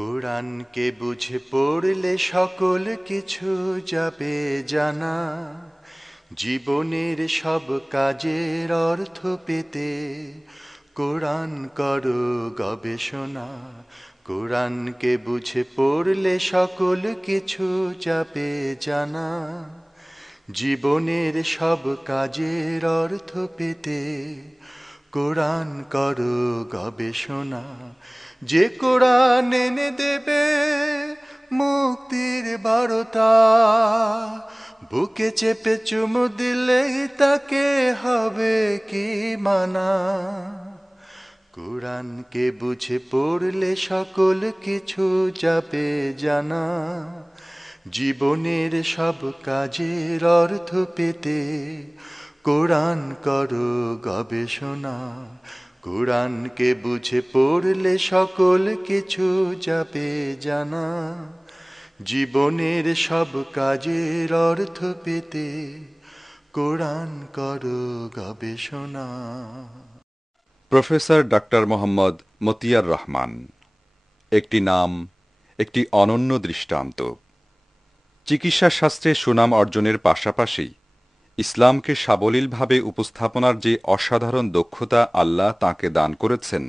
কোরআনকে বুঝে পড়লে সকল কিছু যাবে জানা, জীবনের সব কাজের অর্থ পেতে কোরআন করো গবেষণা। কোরআনকে বুঝে পড়লে সকল কিছু যাবে জানা, জীবনের সব কাজের অর্থ পেতে কোরআন করো গবেষণা। যে কোরআন এনে দেবে মুক্তির বারতা, বুকে চেপে চুমু দিলেই তাকে হবে কি মানা। কোরআনকে বুঝে পড়লে সকল কিছু যাবে জানা, জীবনের সব কাজের অর্থ পেতে কোরআন করো গবেষণা। কোরআনকে বুঝে পড়লে সকল কিছু যাবে জানা, জীবনের সব কাজের অর্থ পেতে কোরআন করো গবেষণা। Professor doctor Mohammad Motiar Rahman. একটি নাম, একটি অনন্য দৃষ্টান্ত। চিকিৎসা শাস্ত্রে সুনাম অর্জনের পাশাপাশি ইসলামকে সাবলীলভাবে উপস্থাপনার যে অসাধারণ দক্ষতা আল্লাহ তাঁকে দান করেছেন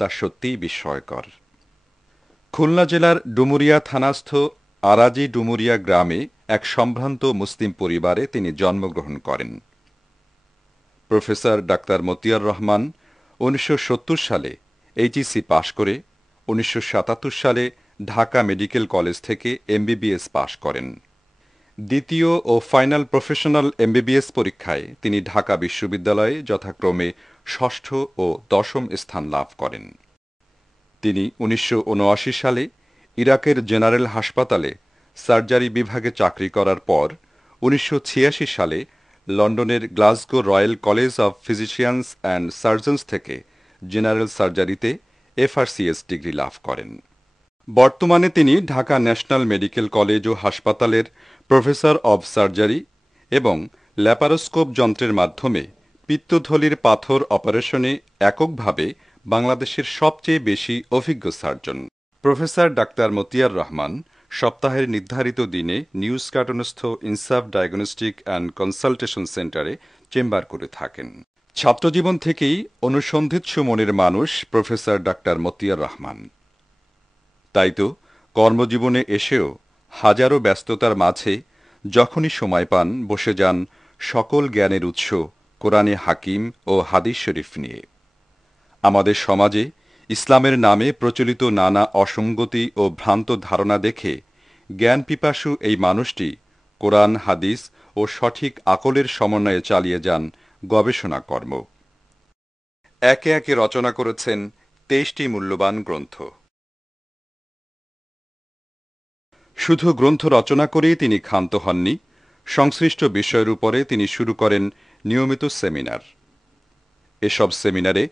তা সত্যিই বিস্ময়কর। খুলনা জেলার ডুমুরিয়া থানাস্থ আরাজি ডুমুরিয়া গ্রামে এক সম্ভ্রান্ত মুসলিম পরিবারে তিনি জন্মগ্রহণ করেন। প্রফেসর ডাক্তার মতিয়ার রহমান 1970 সালে এইচএসসি পাশ করে 1977 সালে ঢাকা মেডিকেল কলেজ থেকে এমবিবিএস পাশ করেন। দ্বিতীয় ও ফাইনাল প্রফেশনাল এমবিবিএস পরীক্ষায় তিনি ঢাকা বিশ্ববিদ্যালয়ে যথাক্রমে ষষ্ঠ ও দশম স্থান লাভ করেন। তিনি 1979 সালে ইরাকের জেনারেল হাসপাতালে সার্জারি বিভাগে চাকরি করার পর 1986 সালে লন্ডনের Glasgow royal college of physicians and surgeons থেকে জেনারেল সার্জারিতে এফআরসিএস ডিগ্রি লাভ করেন। বর্তমানে তিনি ঢাকা ন্যাশনাল মেডিকেল কলেজ ও হাসপাতালের প্রফেসর অব সার্জারি এবং ল্যাপারোস্কোপ যন্ত্রের মাধ্যমে পিত্তথলির পাথর অপারেশনে এককভাবে বাংলাদেশের সবচেয়ে বেশি অভিজ্ঞ surgeon. Professor doctor Motiar Rahman সপ্তাহের নির্ধারিত দিনে নিউজ কার্টনস্থ ইনসাফ ডায়াগনস্টিক অ্যান্ড কনসালটেশন সেন্টারে চেম্বার করে থাকেন। ছাত্রজীবন থেকেই অনুসন্ধিৎসু মনের মানুষ প্রফেসর ডাক্তার মতিয়ার রহমান। তাই তো কর্মজীবনে এসেও হাজারো ব্যস্ততার মাঝে যখনই সময় পান বসে যান সকল জ্ঞানের উৎস কোরআনে হাকিম ও হাদিস শরীফ নিয়ে। আমাদের সমাজে ইসলামের নামে প্রচলিত নানা অসঙ্গতি ও ভ্রান্ত ধারণা দেখে জ্ঞান পিপাসু এই মানুষটি কোরআন হাদিস ও সঠিক আকলের সমন্বয়ে চালিয়ে যান গবেষণা কর্ম। একে একে রচনা করেছেন 23টি মূল্যবান গ্রন্থ। শুধু গ্রন্থ রচনা করেই তিনি ক্ষান্ত হননি, সংশ্লিষ্ট বিষয়ের উপরে তিনি শুরু করেন নিয়মিত সেমিনার। এসব সেমিনারে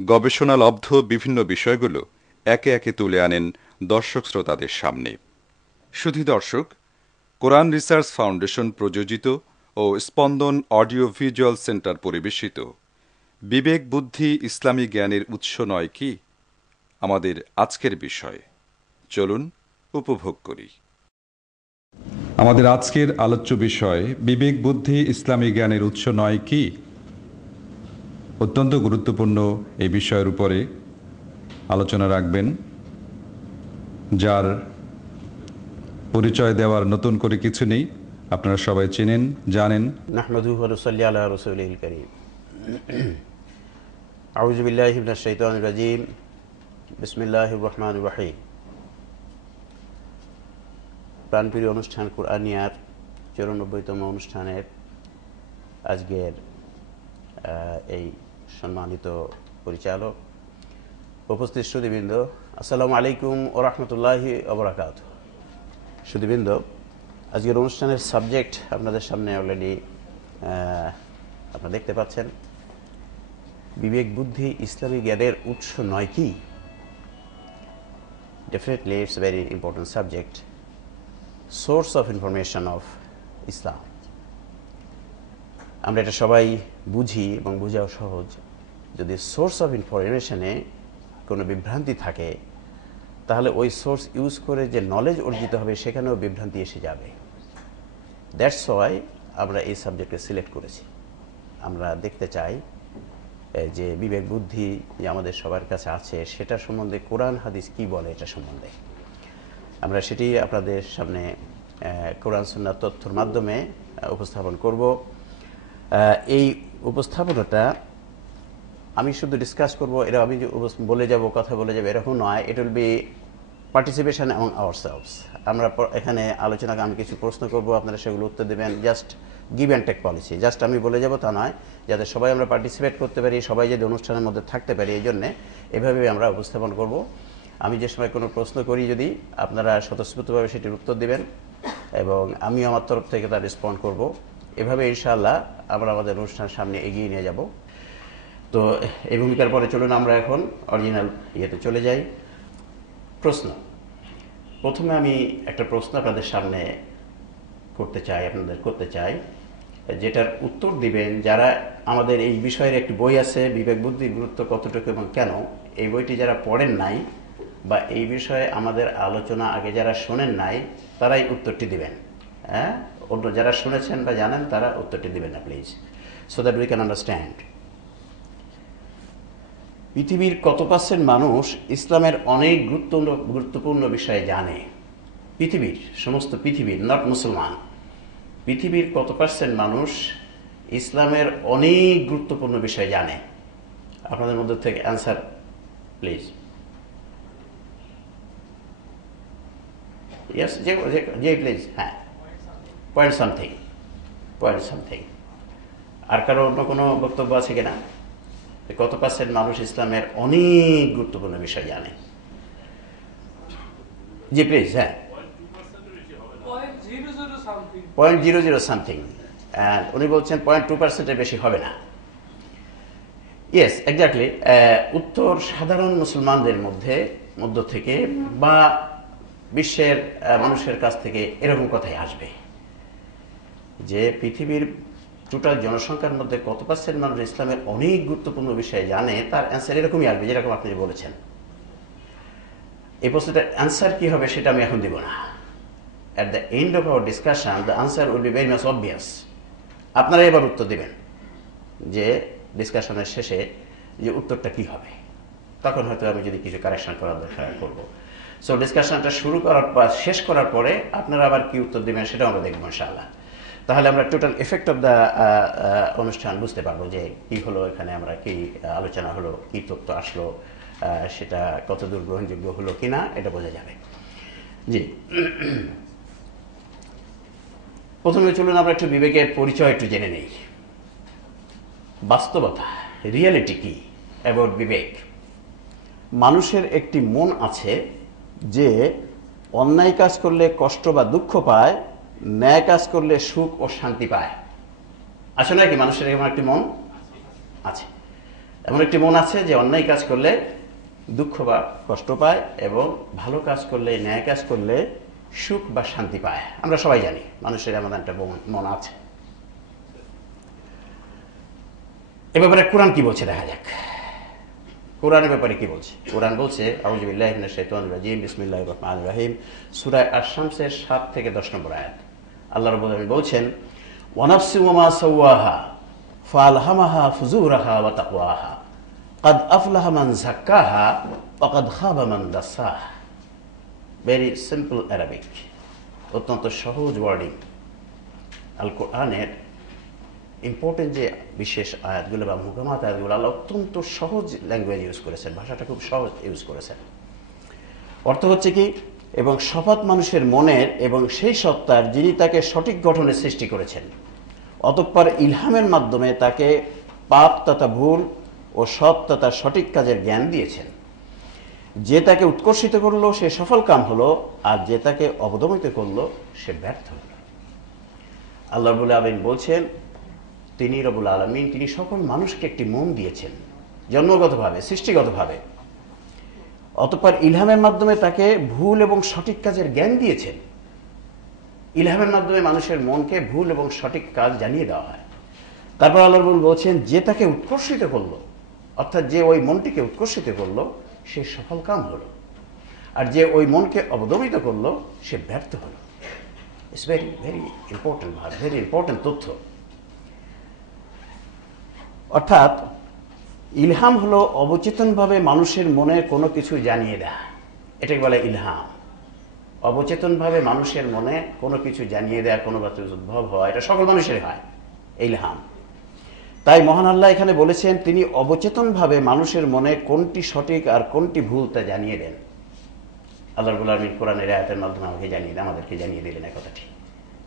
গবেষণালব্ধ বিভিন্ন বিষয়গুলো একে একে তুলে আনেন দর্শক শ্রোতাদের সামনে। শুধু দর্শক, কোরআন রিসার্চ ফাউন্ডেশন প্রযোজিত ও স্পন্দন অডিও ভিজুয়াল সেন্টার পরিবেশিত বিবেক বুদ্ধি ইসলামী জ্ঞানের উৎস নয় কি আমাদের আজকের বিষয়। চলুন উপভোগ করি। আমাদের আজকের আলোচ্য বিষয় বিবেক বুদ্ধি ইসলামী জ্ঞানের উৎস নয় কি। অত্যন্ত গুরুত্বপূর্ণ এই বিষয়ের উপরে আলোচনা রাখবেন, যার পরিচয় দেওয়ার নতুন করে কিছু নেই, আপনারা সবাই চেনেন জানেন। নাহমাদুহু ওয়া নুসাল্লি আলা রাসূলিল কারীম। আউযু বিল্লাহি মিনাশ শাইতানির রাজীম। বিসমিল্লাহির রহমানির রহিম। প্রাণপ্রিয় অনুষ্ঠান কোরআনিয়ার 94তম অনুষ্ঠানের আজকের এই সম্মানিত পরিচালক, উপস্থিত সুধীবৃন্দ, আসসালামু আলাইকুম ওয়া রাহমাতুল্লাহি ওয়া বারাকাতুহু। সুধীবৃন্দ, আজকের অনুষ্ঠানের সাবজেক্ট আপনাদের সামনে অলরেডি আপনারা দেখতে পাচ্ছেন। বিবেক বুদ্ধি ইসলামী জ্ঞানের উৎস নয় কি? Definitely it's a very important subject. Source of information of Islam. আমরা এটা সবাই বুঝি এবং বোঝাও সহজ। যদি সোর্স অফ ইনফরমেশনে কোনো বিভ্রান্তি থাকে তাহলে ওই সোর্স ইউজ করে যে নলেজ অর্জিত হবে সেখানেও বিভ্রান্তি এসে যাবে। দ্যাটস ওয়াই আমরা এই সাবজেক্টকে সিলেক্ট করেছি। আমরা দেখতে চাই যে বিবেক বুদ্ধি যে আমাদের সবার কাছে আছে সেটা সম্বন্ধে কোরআন হাদিস কি বলে এটা সম্বন্ধে আমরা সেটি আপনাদের সামনে কোরআন সুন্নাহ তথ্যের মাধ্যমে উপস্থাপন করব। এই উপস্থাপনাটা আমি শুধু ডিসকাস করব, এটা আমি বলে যাব, কথা বলে যাব, এরকম নয়। It will be participation among ourselves. আমরা এখানে আলোচনাকে আমি কিছু প্রশ্ন করব, আপনারা সেগুলো উত্তর দেবেন। Just give and take policy, just আমি বলে যাব তা নয়, যাতে সবাই আমরা পার্টিসিপেট করতে পারি, সবাই যদি অনুষ্ঠানের মধ্যে থাকতে পারি, এই জন্যে এভাবে আমরা উপস্থাপন করব। আমি যে সময় কোনো প্রশ্ন করি যদি আপনারা স্বতঃস্ফূর্তভাবে সেটির উত্তর দেবেন এবং আমি আমার তরফ থেকে তার রেসপন্ড করব। এভাবে ইনশাআল্লাহ আমরা আমাদের অনুষ্ঠানের সামনে এগিয়ে নিয়ে যাব। তো এই ভূমিকার পরে চলুন আমরা এখন অরিজিনাল ইয়েতে চলে যাই। প্রশ্ন, প্রথমে আমি একটা প্রশ্ন আপনাদের সামনে করতে চাই, যেটার উত্তর দিবেন যারা আমাদের এই বিষয়ের একটি বই আছে বিবেক বুদ্ধির গুরুত্ব কতটুকু এবং কেন, এই বইটি যারা পড়েন নাই বা এই বিষয়ে আমাদের আলোচনা আগে যারা শোনেন নাই তারাই উত্তরটি দিবেন। হ্যাঁ, অন্য যারা শুনেছেন বা জানেন তারা উত্তরটি দিবেন না please, so that we can understand. পৃথিবীর কত পার্সেন্ট মানুষ ইসলামের অনেক গুরুত্বপূর্ণ বিষয়ে জানে? সমস্ত পৃথিবীর, নট মুসলমান, পৃথিবীর কত পার্সেন্ট মানুষ ইসলামের অনেক গুরুত্বপূর্ণ বিষয় জানে? আপনাদের মধ্যে থেকে অ্যান্সার প্লিজ। ইয়েস, যে প্লিজ। হ্যাঁ, পয়েন্ট সামথিং। আর কারো অন্য কোনো বক্তব্য আছে কিনা? কত পার্সেন্ট মানুষ ইসলামের অনেক গুরুত্বপূর্ণ বিষয় জানে? জি প্লিজ। হ্যাঁ, 0.00 সামথিং। উনি বলছেন 0.2%-এর বেশি হবে না। Yes, exactly. উত্তর সাধারণ মুসলমানদের মধ্য থেকে বা বিশ্বের মানুষের কাছ থেকে এরকম কথাই আসবে যে পৃথিবীর টোটাল জনসংখ্যার মধ্যে কত পার্সেন্ট মানুষ ইসলামের অনেক গুরুত্বপূর্ণ বিষয় জানে, তার অ্যান্সার এরকমই আসবে যেরকম আপনি বলেছেন। এই প্রশ্নটার অ্যান্সার কি হবে সেটা আমি এখন দিব না। At the end of our discussion, the answer will be very much obvious. আপনারা এবার উত্তর দিবেন যে ডিসকাশনের শেষে যে উত্তরটা কি হবে, তখন হয়তো আমি যদি কিছু কারেকশন করার দরকার করব। সো ডিসকাশনটা শেষ করার পরে আপনারা আবার কি উত্তর দিবেন সেটাও আমরা দেখবো ইনশাআল্লাহ। তাহলে আমরা টোটাল এফেক্ট অফ দ্য অনুষ্ঠান বুঝতে পারবো যে কি হলো, এখানে আমরা কি আলোচনা হলো, কি তথ্য আসলো, সেটা কতদূর গ্রহণযোগ্য হলো কিনা এটা বোঝা যাবে। জি, প্রথমে চলুন আমরা একটু বিবেকের পরিচয় একটু জেনে নেই। বাস্তবতা, রিয়েলিটি কি অ্যাবাউট বিবেক? মানুষের একটি মন আছে যে অন্যায় কাজ করলে কষ্ট বা দুঃখ পায়, ন্যায় কাজ করলে সুখ ও শান্তি পায়। আছে নাকি মানুষের এমন একটি মন আছে? এমন একটি মন আছে যে অন্যায় কাজ করলে দুঃখ বা কষ্ট পায় এবং ভালো কাজ করলে, ন্যায় কাজ করলে সুখ বা শান্তি পায়। আমরা সবাই জানি মানুষের এমন একটা মন আছে। এ ব্যাপারে কোরআন কি বলছে দেখা যাক। কোরআনের ব্যাপারে কি বলছে? কোরআন বলছে, আউযু বিল্লাহি মিনাশ শাইতানির রাজিম, বিসমিল্লাহির রহমানির রহিম, সূরা আশ-শামসের 7 থেকে 10 নম্বর আয়াত। আল্লাহ রাব্বুল আলামিন বলছেন, ওয়া নাফসিন ওয়া মা সাওয়াহা ফাআলহামাহা ফুজুরাহা ওয়া তাকওয়াহা ক্বাদ আফলাহা মান যাক্কাহা ওয়া ক্বাদ খাবা মান দাসাহা। ভেরি সিম্পল অ্যারাবিক, অত্যন্ত সহজ ওয়ার্ডিং। আল কোরআনের ইম্পর্টেন্ট যে বিশেষ আয়াতগুলো বা মুকামাত আয়াতগুলো আল্লাহ অত্যন্ত সহজ ল্যাঙ্গুয়েজ ইউজ করেছেন, ভাষাটা খুব সহজ ইউজ করেছেন। অর্থ হচ্ছে কি, এবং শপথ মানুষের মনের এবং সেই সত্তার যিনি তাকে সঠিক গঠনে সৃষ্টি করেছেন, অতঃপর ইলহামের মাধ্যমে তাকে পাপ তথা ভুল ও সৎ তথা সঠিক কাজের জ্ঞান দিয়েছেন। যে তাকে উৎকর্ষিত করলো সে সফল কাম হলো, আর যে তাকে অবদমিত করলো সে ব্যর্থ হলো। আল্লাহ রাব্বুল আলামিন বলছেন, তিনি রব্বুল আলামিন, তিনি সকল মানুষকে একটি মন দিয়েছেন জন্মগতভাবে, সৃষ্টিগতভাবে। অতঃপর ইলহামের মাধ্যমে তাকে ভুল এবং সঠিক কাজের জ্ঞান দিয়েছেন। ইলহামের মাধ্যমে মানুষের মনকে ভুল এবং সঠিক কাজ জানিয়ে দেওয়া হয়। তারপর আল্লাহ রাব্বুল বলছেন, যে তাকে উৎকর্ষিত করলো, অর্থাৎ যে ওই মনটিকে উৎকর্ষিত করলো সে সফল কাম হলো। আর যে ওই মনকে অবদমিত করলো সে ব্যর্থ হলো। ইটস ভেরি ভেরি ইম্পর্টেন্ট ভাব, ভেরি ইম্পর্টেন্ট তথ্য। অর্থাৎ ইলহাম হলো অবচেতনভাবে মানুষের মনে কোনো কিছু জানিয়ে দেয়, এটাকে বলে ইলহাম। অবচেতনভাবে মানুষের মনে কোনো কিছু জানিয়ে দেয়া, কোনো কিছু উদ্ভব হয়, এটা সকল মানুষেরই হয় ইলহাম। তাই মহান আল্লাহ এখানে বলেছেন তিনি অবচেতনভাবে মানুষের মনে কোনটি সঠিক আর কোনটি ভুল তা জানিয়ে দেন। আল্লাহ রাব্বুল আলামিন কোরআনের আয়াতের মাধ্যমে আমাকে জানিয়ে দেন, আমাদেরকে জানিয়ে দিলেন এই কথাটি,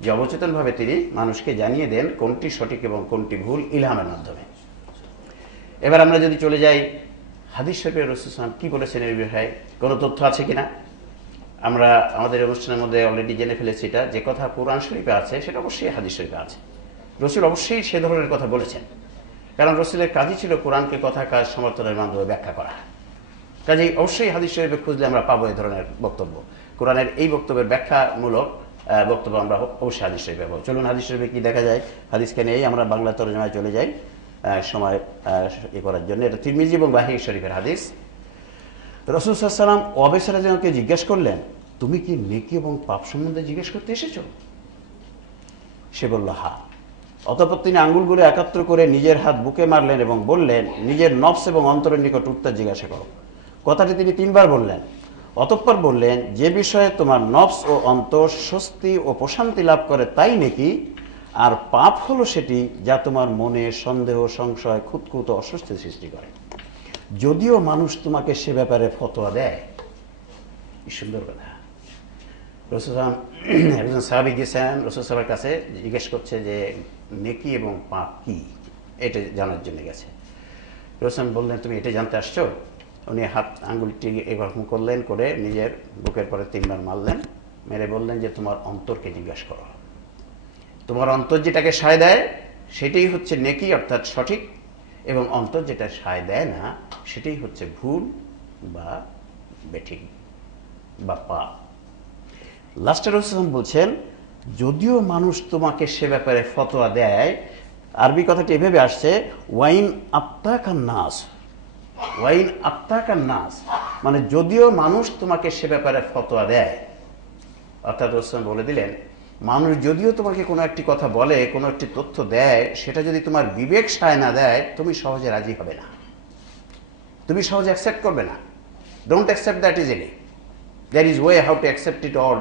যে অবচেতনভাবে তিনি মানুষকে জানিয়ে দেন কোনটি সঠিক এবং কোনটি ভুল ইলহামের মাধ্যমে। এবার আমরা যদি চলে যাই হাদিস শরীফে রাসূল সাল্লাল্লাহু আলাইহি ওয়াসাল্লাম কি বলেছেন এই বিষয়ে, কোনো তথ্য আছে কিনা। আমরা আমাদের অনুষ্ঠানের মধ্যে অলরেডি জেনে ফেলেছি এটা, যে কথা কোরআন শরীফে আছে সেটা অবশ্যই হাদিস শরীফে আছে। রসুল অবশ্যই সে ধরনের কথা বলেছেন, কারণ রসুলের কাজই ছিল কোরআনকে কথা কাজ সমর্থনের মাধ্যমে ব্যাখ্যা করা। কাজেই অবশ্যই হাদিস শরীফে খুঁজলে আমরা পাবো এই ধরনের বক্তব্য। কোরআনের এই বক্তব্যের ব্যাখ্যামূলক বক্তব্য আমরা অবশ্যই হাদিস শরীফে পাবো। চলুন হাদিস শরীফে কি দেখা যায়, হাদিসকে নিয়েই আমরা বাংলা তরজমায় চলে যাই সময় করার জন্য। এটা তিরমিজি এবং বাহির শরীফের হাদিস। রাসূল সাল্লাল্লাহু আলাইহি ওয়াসাল্লাম ওয়াবেস রাদিয়াল্লাহু আনহুকে জিজ্ঞেস করলেন, তুমি কি নেকি এবং পাপ সম্বন্ধে জিজ্ঞেস করতে এসেছো? সে বলল হ্যাঁ। অতঃপর তিনি আঙ্গুলগুলো একাত্র করে নিজের হাত বুকে মারলেন এবং বললেন, নিজের নফস এবং অন্তরের নিকট উত্তর জিজ্ঞাসা করো। কথাটি তিনি 3 বার বললেন। অতঃপর বললেন, যে বিষয়ে তোমার নফস ও অন্তর স্বস্তি ও প্রশান্তি লাভ করে তাই নেকি, আর পাপ হলো সেটি যা তোমার মনে সন্দেহ, সংশয়, খুঁতখুঁত, অস্বস্তি সৃষ্টি করে। যদিও মানুষ তোমাকে সে ব্যাপারে ফতোয়া দেয়। কি সুন্দর কথা। রাসূল একজন সাহাবী গেছেন রাসূল সাল্লাল্লাহু কাছে, জিজ্ঞেস করছে যে নেকি এবং পাপ কি, এটা জানার জন্য গেছে। রাসূল বললেন, তুমি এটা জানতে আসছো? উনি হাত আঙ্গুলটি এরকম করলেন, করে নিজের বুকের পরে 3 বার মারলেন, মেরে বললেন যে তোমার অন্তরকে জিজ্ঞাসা করো। তোমার অন্তর যেটাকে সায় দেয় সেটাই হচ্ছে নেকি অর্থাৎ সঠিক, এবং অন্তর যেটা সায় দেয় না সেটাই হচ্ছে ভুল বা বেঠিক বা পাপ। লাস্টে রাসূল বলছেন, যদিও মানুষ তোমাকে সে ব্যাপারে ফতোয়া দেয়, আরবি কথাটি এভাবে আসছে, ওয়াইন আফতাকান নাস। ওয়াইন আফতাকান নাস মানে যদিও মানুষ তোমাকে সে ব্যাপারে ফতোয়া দেয়, অর্থাৎ রাসূল বলে দিলেন, মানুষ যদিও তোমাকে কোনো একটি কথা বলে, কোনো একটি তথ্য দেয়, সেটা যদি তোমার বিবেক সায় না দেয়, তুমি সহজে রাজি হবে না, তুমি সহজে অ্যাকসেপ্ট করবে না। Don't accept that easily. There is way how to accept it or